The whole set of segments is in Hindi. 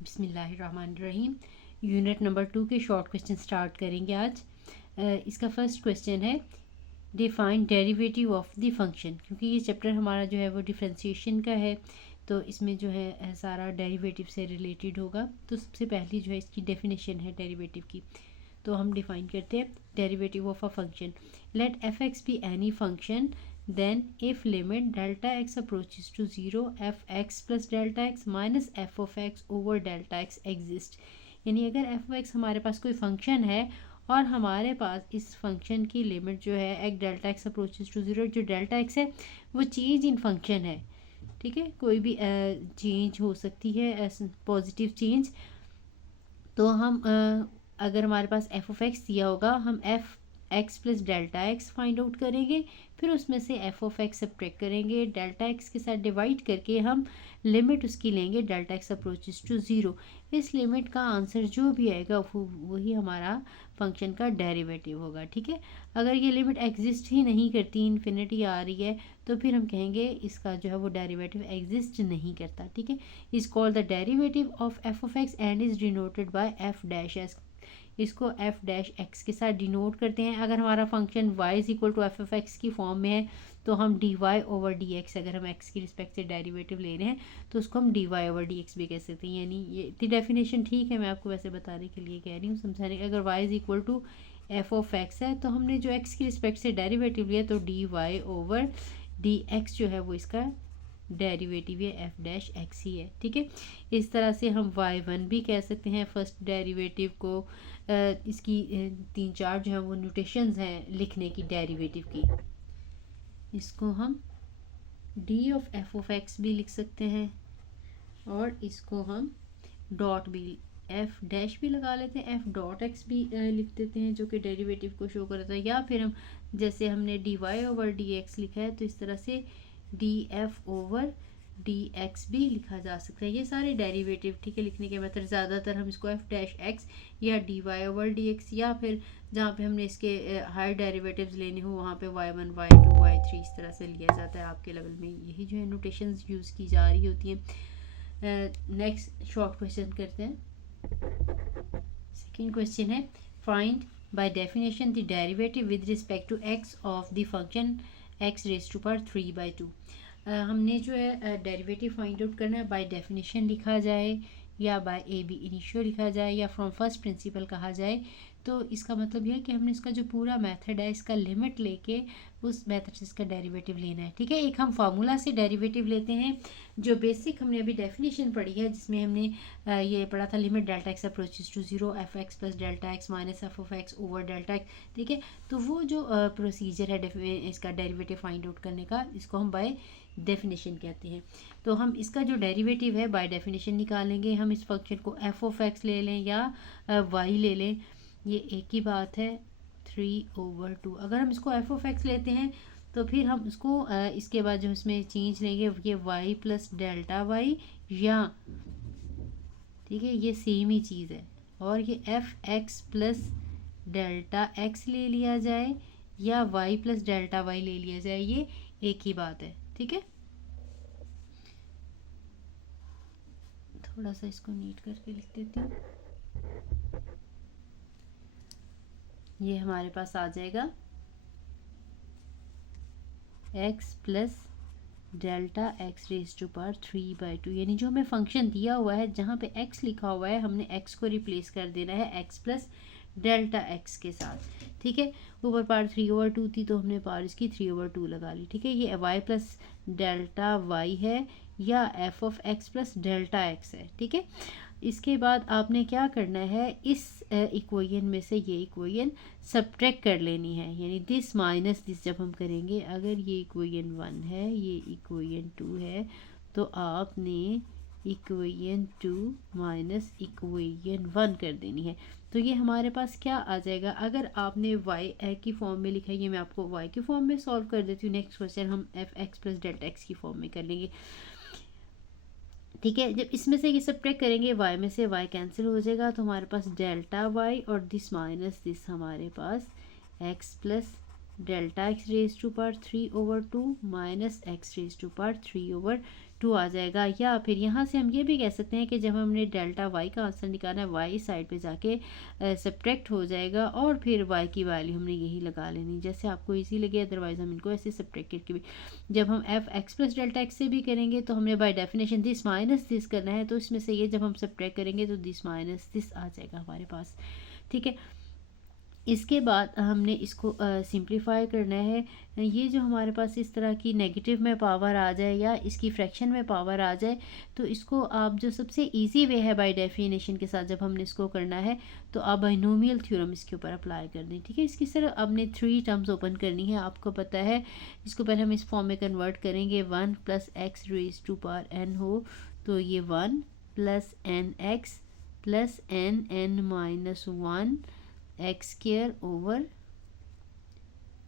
बिस्मिल्लाहिर्रहमानिर्रहीम। यूनिट नंबर 2 के शॉर्ट क्वेश्चन स्टार्ट करेंगे आज। इसका फर्स्ट क्वेश्चन है define derivative of the function. क्योंकि ये चैप्टर हमारा जो है वो डिफरेंशिएशन का है, तो इसमें जो है सारा डेरिवेटिव से रिलेटेड होगा। तो सबसे पहली जो है इसकी डेफिनेशन है डेरिवेटिव की, तो हम डिफाइन करते हैं derivative of a function. Let f x be any function then if limit delta x approaches to 0 f x plus delta x minus f of x over delta x exist। यानी अगर f of x हमारे पास कोई फंक्शन है और हमारे पास इस फंक्शन की लिमिट जो है एक डेल्टा एक्स अप्रोचेस टू 0, जो डेल्टा एक्स है वो चेंज इन फंक्शन है, ठीक है, कोई भी चेंज हो सकती है, पॉजिटिव चेंज। तो हम अगर हमारे पास एफ ऑफ एक्स दिया होगा, हम F x plus delta x find out करेंगे, फिर उसमें से एफ ऑफ एक्स सब्ट्रैक्ट करेंगे, डेल्टा एक्स के साथ डिवाइड करके हम लिमिट उसकी लेंगे डेल्टा एक्स अप्रोचेस टू 0। इस लिमिट का आंसर जो भी आएगा वही हमारा फंक्शन का डेरिवेटिव होगा, ठीक है। अगर ये लिमिट एग्जिस्ट ही नहीं करती, इन्फिनिटी आ रही है, तो फिर हम कहेंगे इसका जो है वो डेरिवेटिव एग्जिस्ट नहीं करता, ठीक है। Is called the derivative of f of x and is denoted by f dash s. इसको एफ डैश एक्स के साथ डिनोट करते हैं। अगर हमारा function y is equal to f f x की फॉर्म में है, तो हम d y over d x, अगर हम एक्स की रिस्पेक्ट से डेरिवेटिव ले रहे हैं तो उसको हम d y over d x भी कह सकते हैं। यानी ये इतनी डेफिनेशन ठीक है, मैं आपको वैसे बताने के लिए कह रही हूँ, समझाने। अगर y is equal to f of x है, तो हमने जो एक्स की रिस्पेक्ट से डेरिवेटिव लिया, तो d y over d x जो है वो इसका डेरिवेटिव ये एफ डैश एक्स ही है, ठीक है। इस तरह से हम वाई वन भी कह सकते हैं फर्स्ट डेरिवेटिव को। इसकी 3-4 जो है वो नोटेशंस हैं लिखने की डेरिवेटिव की। इसको हम D of f of x भी लिख सकते हैं, और इसको हम डॉट भी एफ डैश भी लगा लेते हैं, एफ डॉट एक्स भी लिख देते हैं, जो कि डेरिवेटिव को शो करता है। या फिर हम जैसे हमने d y over d x लिखा है, तो इस तरह से d f over d x भी लिखा जा सकता है। ये सारे डेरिवेटिव, ठीक है, लिखने के मेथड ज़्यादातर हम इसको एफ डैश एक्स या d y over d x, या फिर जहाँ पे हमने इसके हायर डेरिवेटिव्स लेने हो वहाँ पे y one y two y three इस तरह से लिया जाता है। आपके लेवल में यही जो है नोटेशंस यूज़ की जा रही होती हैं। नेक्स्ट शॉर्ट क्वेश्चन करते हैं। सेकेंड क्वेश्चन है find by definition the derivative with respect to x of the function x raise to power 3/2। हमने जो है डेरिवेटिव फाइंड आउट करना है, बाय डेफिनेशन लिखा जाए या बाय ए बी इनिशियो लिखा जाए या फ्रॉम फर्स्ट प्रिंसिपल कहा जाए। तो इसका मतलब यह है कि हमने इसका जो पूरा मेथड है, इसका लिमिट लेके उस मेथड से इसका डेरिवेटिव लेना है, ठीक है। एक हम फार्मूला से डेरिवेटिव लेते हैं, जो बेसिक हमने अभी डेफिनेशन पढ़ी है, जिसमें हमने ये पढ़ा था limit delta x approaches to 0 f x plus delta x minus f of x over delta x, ठीक है। तो वो जो प्रोसीजर है इसका डेरिवेटिव फाइंड आउट करने का, इसको हम बाय डेफिनेशन कहते हैं। तो हम इसका जो डेरिवेटिव है बाय डेफिनेशन निकालेंगे। हम इस फंक्शन को एफ ऑफ एक्स ले लें या वाई ले लें, ये एक ही बात है, 3/2। अगर हम इसको एफ ऑफ एक्स लेते हैं, तो फिर हम उसको इसके बाद जो इसमें चेंज लेंगे ये वाई प्लस डेल्टा वाई, या ठीक है ये सेम ही चीज़ है। और ये F x plus delta x ले लिया जाए या वाई प्लस डेल्टा वाई ले लिया जाए, ये एक ही बात है, ठीक है। थोड़ा सा इसको नीट करके लिख देती हूँ। ये हमारे पास आ जाएगा x plus delta x raise to power 3/2। यानी जो हमें फंक्शन दिया हुआ है, जहाँ पे x लिखा हुआ है, हमने x को रिप्लेस कर देना है x प्लस डेल्टा x के साथ, ठीक है। ऊपर पावर 3/2 थी, तो हमने पावर इसकी 3/2 लगा ली, ठीक है। ये y प्लस डेल्टा y है या f of x plus delta x है, ठीक है। इसके बाद आपने क्या करना है, इस इक्वेशन में से ये इक्वेशन सब्ट्रैक्ट कर लेनी है, यानी दिस माइनस दिस जब हम करेंगे, अगर ये इक्वेशन 1 है, ये इक्वेशन 2 है, तो आपने इक्वेशन 2 माइनस इक्वेशन 1 कर देनी है। तो ये हमारे पास क्या आ जाएगा, अगर आपने y की फॉर्म में लिखा है, ये मैं आपको y की फॉर्म में सॉल्व कर देती हूँ। नेक्स्ट क्वेश्चन हम F x plus delta x की फॉर्म में कर लेंगे, ठीक है। जब इसमें से ये सब्ट्रैक्ट करेंगे, y में से y कैंसिल हो जाएगा, तो हमारे पास डेल्टा y और दिस माइनस दिस हमारे पास x plus delta x raise to power 3/2 minus x raise to power 3/2 2 आ जाएगा। या फिर यहाँ से हम ये भी कह सकते हैं कि जब हमने डेल्टा वाई का आंसर निकालना है, वाई साइड पे जाके सब्ट्रैक्ट हो जाएगा और फिर वाई की वैल्यू हमने यही लगा लेनी, जैसे आपको इजी लगे। अदरवाइज़ हम इनको ऐसे सब्ट्रैक्ट करके भी, जब हम F x plus delta x से भी करेंगे तो हमने by definition this minus this करना है, तो इसमें से ये जब हम सब्ट्रैक्ट करेंगे तो दिस माइनस दिस आ जाएगा हमारे पास, ठीक है। इसके बाद हमने इसको सिंप्लीफाई करना है। ये जो हमारे पास इस तरह की नेगेटिव में पावर आ जाए या इसकी फ्रैक्शन में पावर आ जाए, तो इसको आप जो सबसे इजी वे है बाय डेफिनेशन के साथ जब हमने इसको करना है, तो आप बाइनोमियल थ्योरम इसके ऊपर अप्लाई कर दें, ठीक है। इसकी सिर्फ आपने 3 टर्म्स ओपन करनी है, आपको पता है। इसको पहले हम इस फॉर्म में कन्वर्ट करेंगे, 1 plus x raise to power n हो, तो ये 1 plus n x plus n minus 1 x square over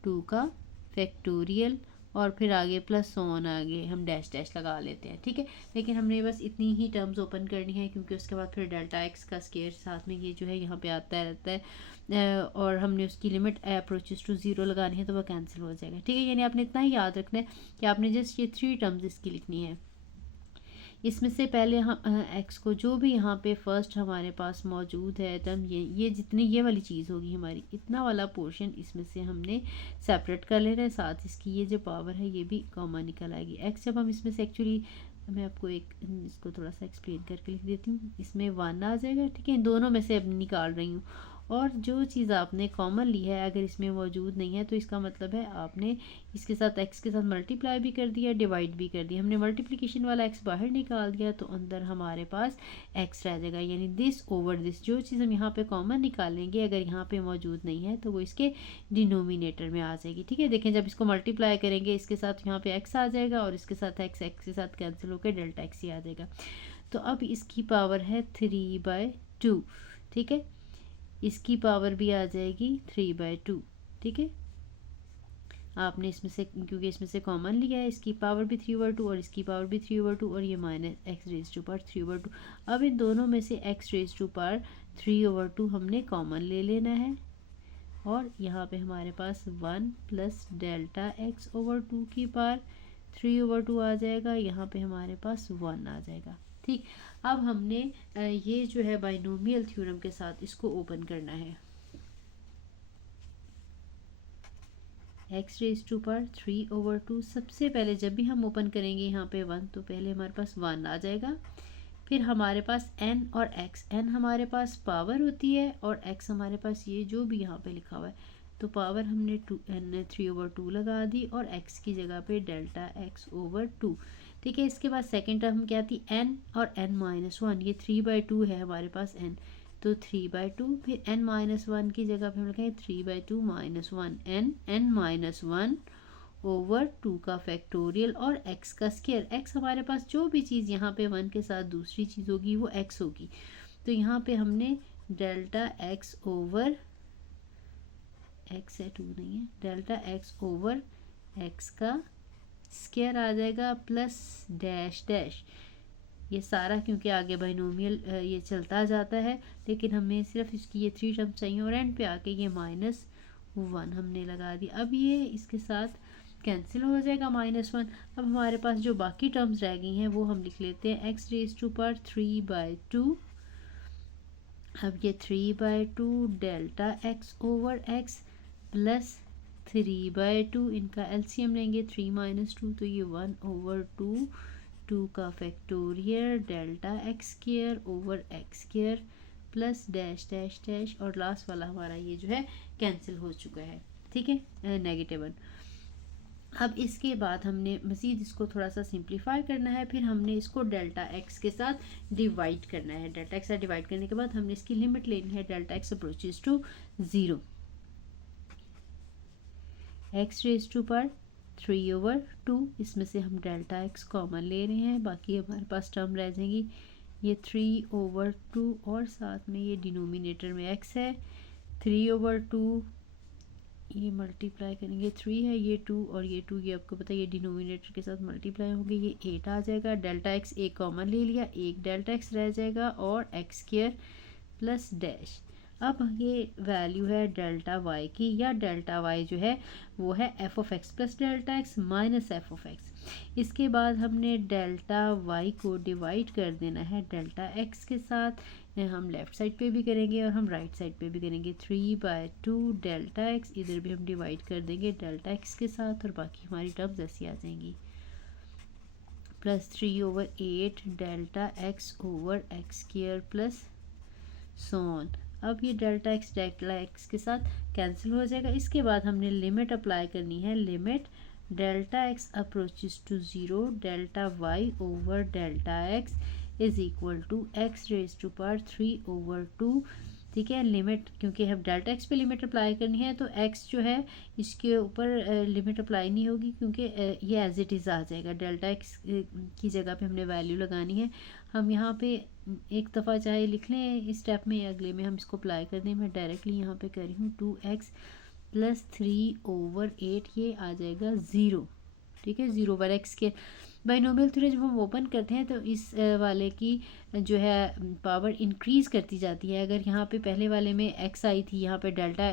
2 का फैक्टोरियल, और फिर आगे प्लस ऑन आगे हम डैश डैश लगा लेते हैं, ठीक है। लेकिन हमने बस इतनी ही टर्म्स ओपन करनी है, क्योंकि उसके बाद फिर डेल्टा एक्स का स्क्वायर साथ में ये जो है यहाँ पे आता रहता है, और हमने उसकी लिमिट अप्रोचेस टू 0 लगानी है, तो वह कैंसिल हो जाएगा, ठीक है। यानी आपने इतना ही याद रखना है कि आपने जस्ट ये 3 टर्म्स इसकी लिखनी है। इसमें से पहले हम एक्स को जो भी यहाँ पे फर्स्ट हमारे पास मौजूद है टर्म, ये जितनी ये वाली चीज़ होगी हमारी, इतना वाला पोर्शन इसमें से हमने सेपरेट कर लेना है। साथ इसकी ये जो पावर है ये भी कॉमन निकल आएगी। एक्स जब हम इसमें से एक्चुअली, मैं आपको एक इसको थोड़ा सा एक्सप्लेन करके लिख देती हूँ। इसमें 1 आ जाएगा, ठीक है। इन दोनों में से अब निकाल रही हूँ, और जो चीज़ आपने कॉमन ली है अगर इसमें मौजूद नहीं है, तो इसका मतलब है आपने इसके साथ एक्स के साथ मल्टीप्लाई भी कर दिया, डिवाइड भी कर दिया। हमने मल्टीप्लिकेशन वाला एक्स बाहर निकाल दिया, तो अंदर हमारे पास एक्स रह जाएगा, यानी दिस ओवर दिस। जो चीज़ हम यहाँ पे कॉमन निकालेंगे अगर यहाँ पे मौजूद नहीं है, तो वो इसके डिनोमिनेटर में आ जाएगी, ठीक है। देखें, जब इसको मल्टीप्लाई करेंगे इसके साथ यहाँ पे एक्स आ जाएगा, और इसके साथ एक्स के साथ कैंसिल होकर डेल्टा एक्स ही आ जाएगा। तो अब इसकी पावर है 3/2, ठीक है। इसकी पावर भी आ जाएगी 3/2, ठीक है। आपने इसमें से, क्योंकि इसमें से कॉमन लिया है, इसकी पावर भी 3/2 और इसकी पावर भी 3/2, और ये minus x raise to power 3/2। अब इन दोनों में से एक्स रेज टू पावर 3/2 हमने कॉमन ले लेना है, और यहाँ पे हमारे पास 1 प्लस डेल्टा एक्स ओवर 2 की पावर 3/2 आ जाएगा। यहाँ पे हमारे पास 1 आ जाएगा, ठीक। अब हमने ये जो है बाइनोमियल थ्योरम के साथ इसको ओपन करना है। एक्स रेज टू पावर 3/2, सबसे पहले जब भी हम ओपन करेंगे यहाँ पे 1, तो पहले हमारे पास 1 आ जाएगा। फिर हमारे पास n और x, n हमारे पास पावर होती है और x हमारे पास ये जो भी यहाँ पे लिखा हुआ है, तो पावर हमने 3/2 लगा दी, और x की जगह पे डेल्टा x ओवर 2, ठीक है। इसके बाद सेकेंड टर्म क्या थी, n और n-1, ये 3/2 है हमारे पास n, तो 3/2, फिर n-1 की जगह पे हम लिखेंगे 3/2 - 1 n-1 ओवर 2 का फैक्टोरियल, और x का स्क्वायर। x हमारे पास जो भी चीज़ यहाँ पे 1 के साथ दूसरी चीज़ होगी वो x होगी, तो यहाँ पे हमने डेल्टा x ओवर x है 2 नहीं है, डेल्टा x ओवर x का स्क्वायर आ जाएगा, प्लस डैश डैश, ये सारा क्योंकि आगे बाइनोमियल ये चलता जाता है, लेकिन हमें सिर्फ इसकी ये 3 टर्म चाहिए, और एंड पे आके ये -1 हमने लगा दी। अब ये इसके साथ कैंसिल हो जाएगा -1। अब हमारे पास जो बाकी टर्म्स रह गई हैं वो हम लिख लेते हैं, एक्स रेज टू पावर 3/2, अब ये 3/2 delta x over x plus 3/2, इनका एलसीएम लेंगे 3 - 2, तो ये 1/2, 2 का factorial delta x square over x square plus dash dash dash, और लास्ट वाला हमारा ये जो है कैंसिल हो चुका है, ठीक है, -1। अब इसके बाद हमने मज़ीद इसको थोड़ा सा सिंप्लीफाई करना है, फिर हमने इसको डेल्टा एक्स के साथ डिवाइड करना है। डेल्टा एक्स से डिवाइड करने के बाद हमने इसकी लिमिट लेनी है, delta x approaches to 0, x raise to power 3/2, इसमें से हम डेल्टा एक्स कॉमन ले रहे हैं, बाकी हमारे पास टर्म रह जाएंगी ये 3/2, और साथ में ये डिनोमिनेटर में x है 3/2, ये मल्टीप्लाई करेंगे 3 है, ये 2 और ये 2, ये आपको पता है ये डिनोमिनेटर के साथ मल्टीप्लाई होंगे, ये 8 आ जाएगा। डेल्टा एक्स एक कॉमन ले लिया, एक डेल्टा एक्स रह जाएगा, और एक्स स्क्वायर प्लस डैश। अब ये वैल्यू है डेल्टा वाई की, या डेल्टा वाई जो है वो है f(x) plus delta x minus f(x). इसके बाद हमने डेल्टा वाई को डिवाइड कर देना है डेल्टा एक्स के साथ। हम लेफ़्ट साइड पे भी करेंगे और हम राइट साइड पे भी करेंगे। 3/2 डेल्टा एक्स, इधर भी हम डिवाइड कर देंगे डेल्टा एक्स के साथ और बाकी हमारी टर्म्स ऐसी आ जाएंगी। Plus 3/8 delta x over x square plus so on. अब ये डेल्टा एक्स के साथ कैंसिल हो जाएगा। इसके बाद हमने लिमिट अप्लाई करनी है। Limit delta x approaches to 0 delta y over delta x is equal to x raise to power 3/2। ठीक है, लिमिट क्योंकि हम डेल्टा एक्स पे लिमिट अप्लाई करनी है तो एक्स जो है इसके ऊपर लिमिट अप्लाई नहीं होगी क्योंकि ये एज इट इज़ आ जाएगा। डेल्टा एक्स की जगह पे हमने वैल्यू लगानी है। हम यहाँ पे एक दफ़ा चाहे लिख लें इस स्टेप में, अगले में हम इसको अप्लाई कर दें। मैं डायरेक्टली यहाँ पे कर रही हूँ 2x प्लस 3/8, ये आ जाएगा 0। ठीक है, 0/x के बाइनोमियल थ्योरम जब हम ओपन करते हैं तो इस वाले की जो है पावर इंक्रीज़ करती जाती है। अगर यहाँ पे पहले वाले में x आई थी, यहाँ पे डेल्टा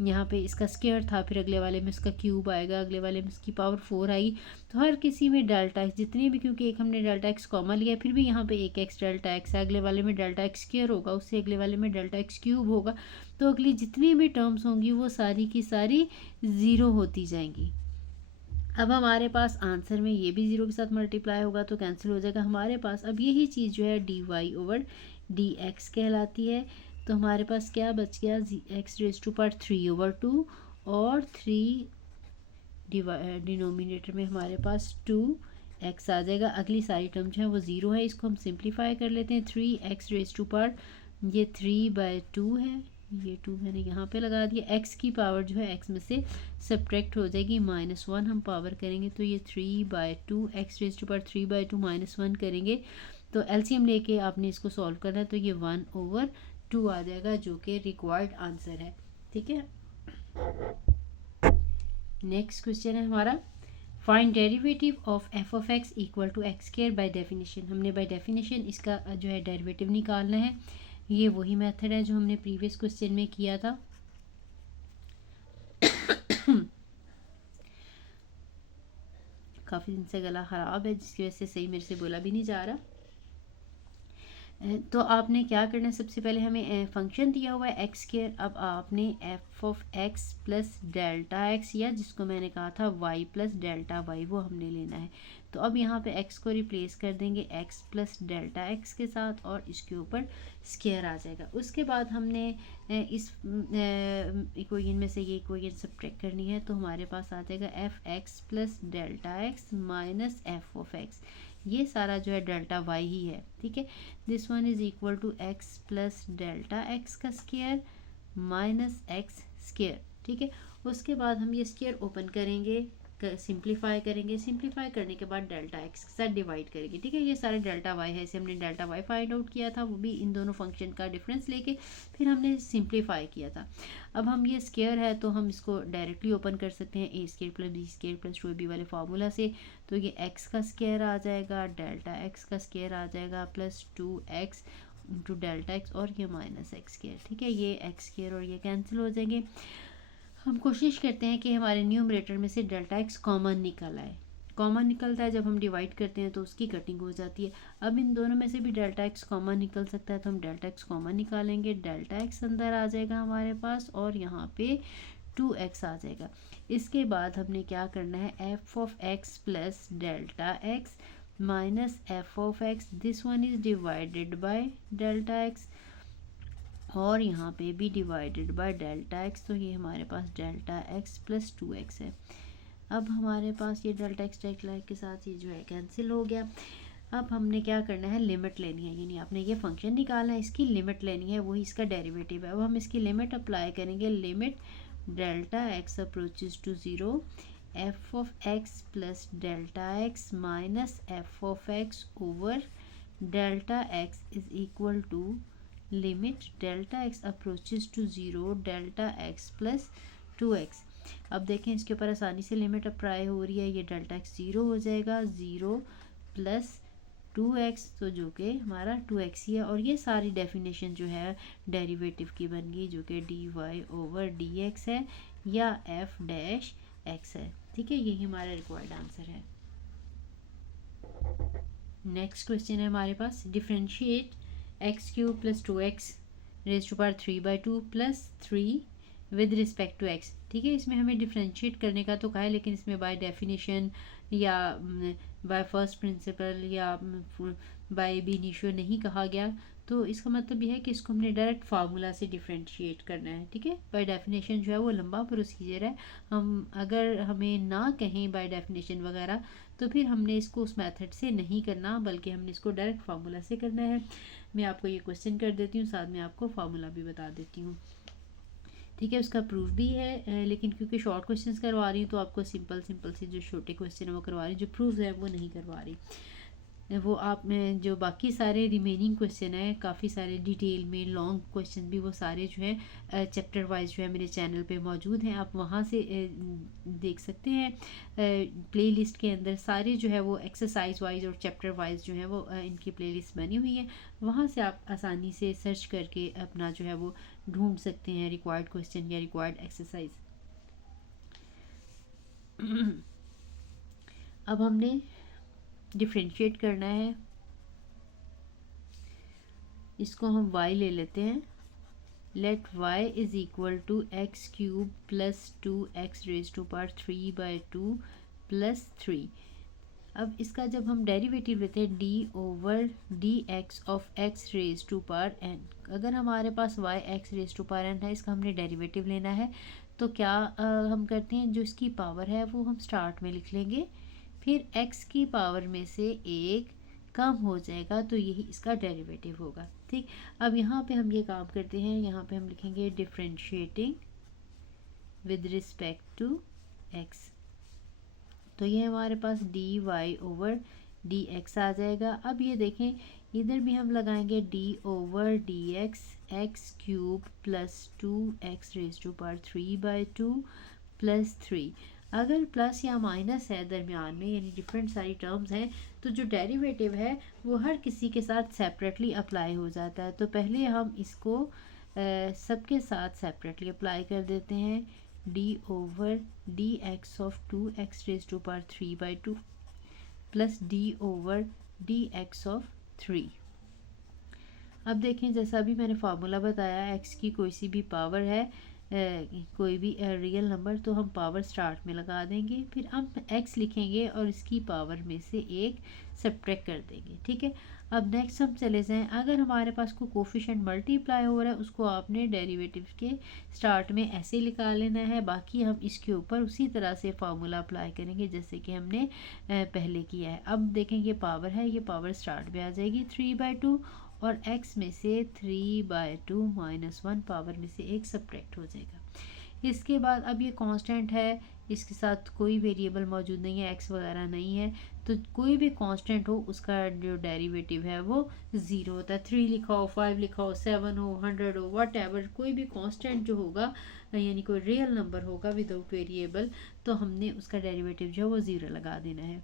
यहाँ पे इसका स्क्वायर था, फिर अगले वाले में इसका क्यूब आएगा, अगले वाले में इसकी पावर 4 आई, तो हर किसी में डेल्टा एक्स जितने भी, क्योंकि एक हमने डेल्टा एक्स कॉमन लिया फिर भी यहाँ पे एक एक्स डेल्टा एक्स है, अगले वाले में डेल्टा एक्स स्क्वायर होगा, उससे अगले वाले में डेल्टा एक्स क्यूब होगा, तो अगली जितनी भी टर्म्स होंगी वो सारी की सारी ज़ीरो होती जाएंगी। अब हमारे पास आंसर में ये भी 0 के साथ मल्टीप्लाई होगा तो कैंसिल हो जाएगा। हमारे पास अब यही चीज़ जो है dy ओवर dx कहलाती है। तो हमारे पास क्या बच गया, x रेज टू पावर 3/2 और 3 डिनोमिनेटर में हमारे पास 2x आ जाएगा। अगली सारी टर्म जो है वो 0 है, इसको हम सिंप्लीफाई कर लेते हैं। 3x रेज टू पावर ये 3/2 है, ये 2 मैंने यहाँ पे लगा दिया। x की पावर जो है x में से सब्ट्रैक्ट हो जाएगी, -1 हम पावर करेंगे तो ये 3/2 x रेज टू पावर 3/2 -1 करेंगे तो एलसीएम लेके आपने इसको सॉल्व करना है तो ये 1/2 आ जाएगा जो कि रिक्वायर्ड आंसर है। ठीक है, नेक्स्ट क्वेश्चन है हमारा, find derivative of f of x equal to x square by definition. हमने बाय डेफिनेशन इसका जो है डेरिवेटिव निकालना है। ये वही मेथड है जो हमने प्रीवियस क्वेश्चन में किया था। काफ़ी दिन से गला ख़राब है जिसकी वजह से सही मेरे से बोला भी नहीं जा रहा। तो आपने क्या करना है, सबसे पहले हमें फंक्शन दिया हुआ है एक्स स्क्वायर। अब आपने F of x plus delta x, या जिसको मैंने कहा था वाई प्लस डेल्टा वाई, वो हमने लेना है। तो अब यहाँ पे एक्स को रिप्लेस कर देंगे एक्स प्लस डेल्टा एक्स के साथ और इसके ऊपर स्क्वायर आ जाएगा। उसके बाद हमने इस इक्वेशन में से ये इक्वेशन सब्ट्रैक्ट करनी है तो हमारे पास आ जाएगा F x plus delta x minus f of x, ये सारा जो है डेल्टा वाई ही है। ठीक है, this one is equal to x plus delta x का स्क्वायर माइनस एक्स स्क्वायर। ठीक है, उसके बाद हम ये स्क्वायर ओपन करेंगे, सिंप्लीफाई करेंगे, सिंप्लीफाई करने के बाद डेल्टा एक्स के साथ डिवाइड करेंगे। ठीक है, ये सारे डेल्टा वाई है, इसे हमने डेल्टा वाई फाइंड आउट किया था, वो भी इन दोनों फंक्शन का डिफरेंस लेके फिर हमने सिंप्लीफाई किया था। अब हम ये स्क्वायर है तो हम इसको डायरेक्टली ओपन कर सकते हैं, A square plus B square plus 2ab वाले फार्मूला से। तो ये एक्स का स्क्वायर आ जाएगा, डेल्टा एक्स का स्क्वायर आ जाएगा plus 2x into delta x और ये माइनस एक्स स्क्वायर। ठीक है, ये एक्स स्क्वायर और ये कैंसिल हो जाएंगे। हम कोशिश करते हैं कि हमारे न्यूमरेटर में से डेल्टा एक्स कॉमन निकल आए। कॉमन निकलता है जब हम डिवाइड करते हैं तो उसकी कटिंग हो जाती है। अब इन दोनों में से भी डेल्टा एक्स कॉमन निकल सकता है तो हम डेल्टा एक्स कॉमन निकालेंगे, डेल्टा एक्स अंदर आ जाएगा हमारे पास और यहाँ पे 2x आ जाएगा। इसके बाद हमने क्या करना है, F of x plus delta x minus f of x, this one is divided by delta x और यहाँ पे भी डिवाइडेड बाय डेल्टा एक्स, तो ये हमारे पास डेल्टा एक्स प्लस 2x है। अब हमारे पास ये डेल्टा एक्स डेल्टा एक्स के साथ ये जो है कैंसिल हो गया। अब हमने क्या करना है, लिमिट लेनी है, यानी आपने ये फंक्शन निकालना है, इसकी लिमिट लेनी है, वही इसका डेरिवेटिव है। अब हम इसकी लिमिट अप्लाई करेंगे, limit delta x approaches to 0 f of x plus delta x minus f of x over delta x is equal to limit delta x approaches to 0 delta x plus 2x। अब देखें इसके ऊपर आसानी से लिमिट अप्लाई हो रही है, ये डेल्टा एक्स 0 हो जाएगा, 0 प्लस 2x तो जो कि हमारा 2x ही है और ये सारी डेफिनेशन जो है डेरिवेटिव की बन गई जो कि dy ओवर dx है या f डैश x है। ठीक है, यही हमारा रिक्वायर्ड आंसर है। नेक्स्ट क्वेश्चन है हमारे पास, differentiate X cube plus 2x raise to power 3/2 plus 3 with respect to X. ठीक है, इसमें हमें डिफ्रेंशिएट करने का तो कहा है, लेकिन इसमें बाय डेफिनेशन या बाय फर्स्ट प्रिंसिपल या बाय बी इनिशियो नहीं कहा गया। तो इसका मतलब यह है कि इसको हमने डायरेक्ट फार्मूला से डिफ्रेंशिएट करना है। ठीक है, बाय डेफिनेशन जो है वो लंबा प्रोसीजर है। हम अगर हमें ना कहें बाय डेफिनेशन वगैरह तो फिर हमने इसको उस मेथड से नहीं करना, बल्कि हमने इसको डायरेक्ट फार्मूला से करना है। मैं आपको ये क्वेश्चन कर देती हूँ, साथ में आपको फार्मूला भी बता देती हूँ। ठीक है, उसका प्रूफ भी है, लेकिन क्योंकि शॉर्ट क्वेश्चंस करवा रही हूँ तो आपको सिंपल से जो छोटे क्वेश्चन है वो करवा रही हूँ, जो प्रूफ है वो नहीं करवा रही। वो आप में जो बाकी सारे रिमेनिंग क्वेश्चन है, काफ़ी सारे डिटेल में लॉन्ग क्वेश्चन भी, वो सारे जो है चैप्टर वाइज जो है मेरे चैनल पे मौजूद हैं, आप वहाँ से देख सकते हैं। प्लेलिस्ट के अंदर सारे जो है वो एक्सरसाइज वाइज और चैप्टर वाइज जो है वो इनकी प्लेलिस्ट बनी हुई है, वहाँ से आप आसानी से सर्च करके अपना जो है वो ढूंढ सकते हैं रिक्वायर्ड क्वेश्चन या रिक्वायर्ड एक्सरसाइज। अब हमने डिफ्रेंशिएट करना है, इसको हम y ले लेते हैं। Let y is equal to x cube plus 2x raise to power 3/2 plus 3। अब इसका जब हम डेरिवेटिव लेते हैं d over d x of x raise to power n, अगर हमारे पास y x raise to power n है, इसका हमने डेरिवेटिव लेना है, तो क्या हम करते हैं, जो इसकी पावर है वो हम स्टार्ट में लिख लेंगे, फिर x की पावर में से एक कम हो जाएगा, तो यही इसका डेरिवेटिव होगा। ठीक, अब यहाँ पे हम ये काम करते हैं, यहाँ पे हम लिखेंगे differentiating with respect to x, तो ये हमारे पास dy ओवर dx आ जाएगा। अब ये देखें, इधर भी हम लगाएंगे d over dx x cube plus 2x raise to power 3/2 plus 3। अगर प्लस या माइनस है दरमियान में, यानी डिफरेंट सारी टर्म्स हैं, तो जो डेरिवेटिव है वो हर किसी के साथ सेपरेटली अप्लाई हो जाता है। तो पहले हम इसको सबके साथ सेपरेटली अप्लाई कर देते हैं। d over d x of 2x raise to power 3/2 plus d over d x of 3। अब देखें, जैसा अभी मैंने फार्मूला बताया, x की कोई सी भी पावर है, कोई भी रियल नंबर, तो हम पावर स्टार्ट में लगा देंगे, फिर हम x लिखेंगे और इसकी पावर में से एक सब्ट्रैक्ट कर देंगे। ठीक है, अब नेक्स्ट हम चले जाएं, अगर हमारे पास कोई कोफिशिएंट मल्टीप्लाई हो रहा है, उसको आपने डेरिवेटिव के स्टार्ट में ऐसे लिखा लेना है, बाकी हम इसके ऊपर उसी तरह से फार्मूला अप्लाई करेंगे जैसे कि हमने पहले किया है। अब देखेंगे पावर है, ये पावर स्टार्ट में आ जाएगी 3/2, और x में से 3/2 माइनस 1 पावर में से एक सब्ट्रैक्ट हो जाएगा। इसके बाद अब ये कांस्टेंट है, इसके साथ कोई वेरिएबल मौजूद नहीं है, x वगैरह नहीं है, तो कोई भी कांस्टेंट हो उसका जो डेरिवेटिव है वो 0 होता है। 3 लिखा हो, 5 लिखा हो, 7 हो, 100 हो, व्हाटएवर, कोई भी कांस्टेंट जो होगा, यानी कोई रियल नंबर होगा विदाउट वेरिएबल, तो हमने उसका डेरिवेटिव जो है वो 0 लगा देना है।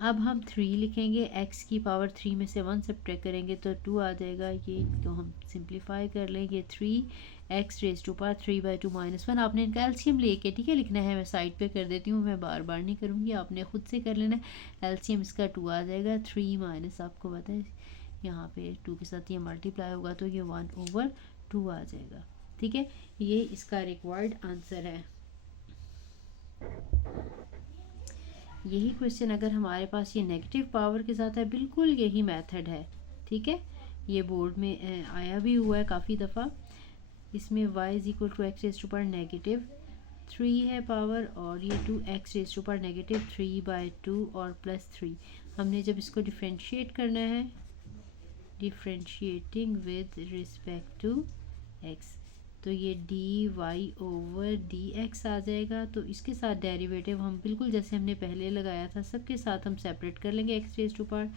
अब हम 3 लिखेंगे, x की पावर 3 में से 1 सब्ट्रैक्ट करेंगे तो 2 आ जाएगा, ये तो हम सिंप्लीफाई कर लेंगे। 3x raise to power 3/2 minus 1, आपने इनका एलसीएम लेके, ठीक है, लिखना है। मैं साइड पे कर देती हूँ, मैं बार बार नहीं करूँगी, आपने खुद से कर लेना है। एलसीएम इसका 2 आ जाएगा, 3 माइनस, आपको पता है यहाँ पे 2 के साथ ये मल्टीप्लाई होगा तो ये 1/2 आ जाएगा। ठीक है, ये इसका रिक्वायर्ड आंसर है। यही क्वेश्चन अगर हमारे पास ये नेगेटिव पावर के साथ है, बिल्कुल यही मेथड है। ठीक है, ये बोर्ड में आया भी हुआ है काफ़ी दफ़ा। इसमें y is equal to x raise to power negative 3 है पावर, और ये 2x raise to power negative 3/2 और प्लस 3। हमने जब इसको डिफ्रेंशिएट करना है, differentiating with respect to x, तो ये dy ओवर dx आ जाएगा। तो इसके साथ डेरिवेटिव हम बिल्कुल जैसे हमने पहले लगाया था, सबके साथ हम सेपरेट कर लेंगे। x raise to power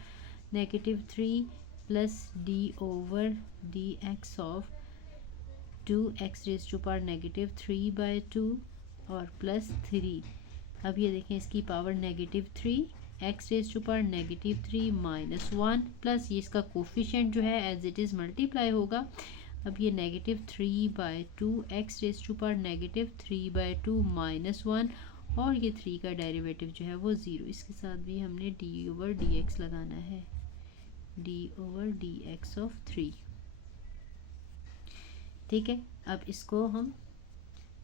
negative 3 plus d over dx of 2x raise to power negative 3/2 और प्लस 3। अब ये देखें, इसकी power negative 3, x raise to power negative 3 minus 1, plus ये इसका कोफिशिएंट जो है एज इट इज़ मल्टीप्लाई होगा। अब ये negative 3/2 x raise to power negative 3/2 minus 1, और ये 3 का डेरिवेटिव जो है वो 0। इसके साथ भी हमने d/dx लगाना है, d/dx ऑफ 3। ठीक है, अब इसको हम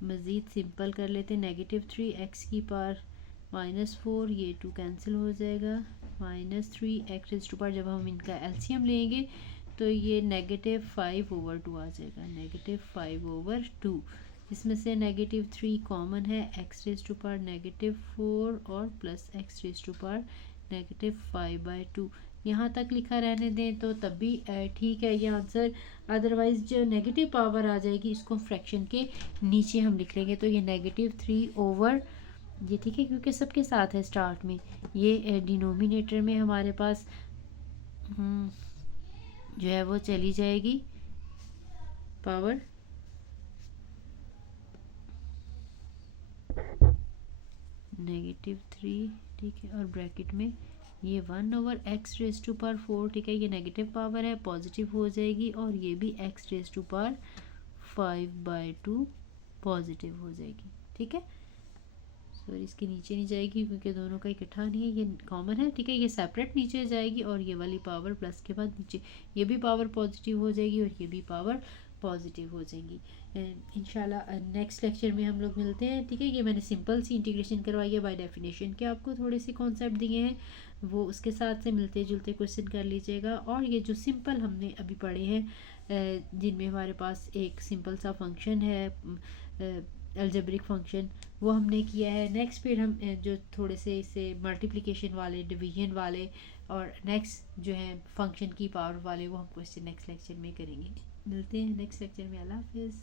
मज़ीद सिंपल कर लेते हैं। -3x⁻⁻4, ये 2 कैंसिल हो जाएगा, -3x⁻, जब हम इनका एलसीएम लेंगे तो ये -5/2 आ जाएगा, -5/2। इसमें से -3 कॉमन है, x⁻⁻4 और प्लस x⁻⁻5/2। यहाँ तक लिखा रहने दें तो तब भी ठीक है ये आंसर। अदरवाइज़ जो नेगेटिव पावर आ जाएगी इसको फ्रैक्शन के नीचे हम लिख लेंगे, तो ये -3/, ये ठीक है क्योंकि सबके साथ है स्टार्ट में। ये डिनोमिनेटर में हमारे पास जो है वो चली जाएगी पावर, -3, ठीक है, और ब्रैकेट में ये 1/x⁻⁴, ठीक है, ये नेगेटिव पावर है, पॉजिटिव हो जाएगी, और ये भी x⁻⁵/2 पॉजिटिव हो जाएगी। ठीक है, सॉरी इसके नीचे नहीं जाएगी क्योंकि दोनों का इकट्ठा नहीं है, ये कॉमन है। ठीक है, ये सेपरेट नीचे जाएगी, और ये वाली पावर प्लस के बाद नीचे ये भी पावर पॉजिटिव हो जाएगी, और ये भी पावर पॉजिटिव हो जाएंगी। इंशाल्लाह नेक्स्ट लेक्चर में हम लोग मिलते हैं। ठीक है, ये मैंने सिंपल सी इंटीग्रेशन करवाई है बाय डेफिनेशन के, आपको थोड़े से कॉन्सेप्ट दिए हैं, वो उसके साथ से मिलते जुलते क्वेश्चन कर लीजिएगा। और ये जो सिंपल हमने अभी पढ़े हैं, जिनमें हमारे पास एक सिंपल सा फंक्शन है, अलजेब्रिक फंक्शन, वो हमने किया है। नेक्स्ट फिर हम जो थोड़े से इसे मल्टीप्लिकेशन वाले, डिवीजन वाले, और नेक्स्ट जो है फंक्शन की पावर वाले, वो हम क्वेश्चन नेक्स्ट लेक्चर में करेंगे। मिलते हैं नेक्स्ट लेक्चर में। अल्लाह हाफिज़।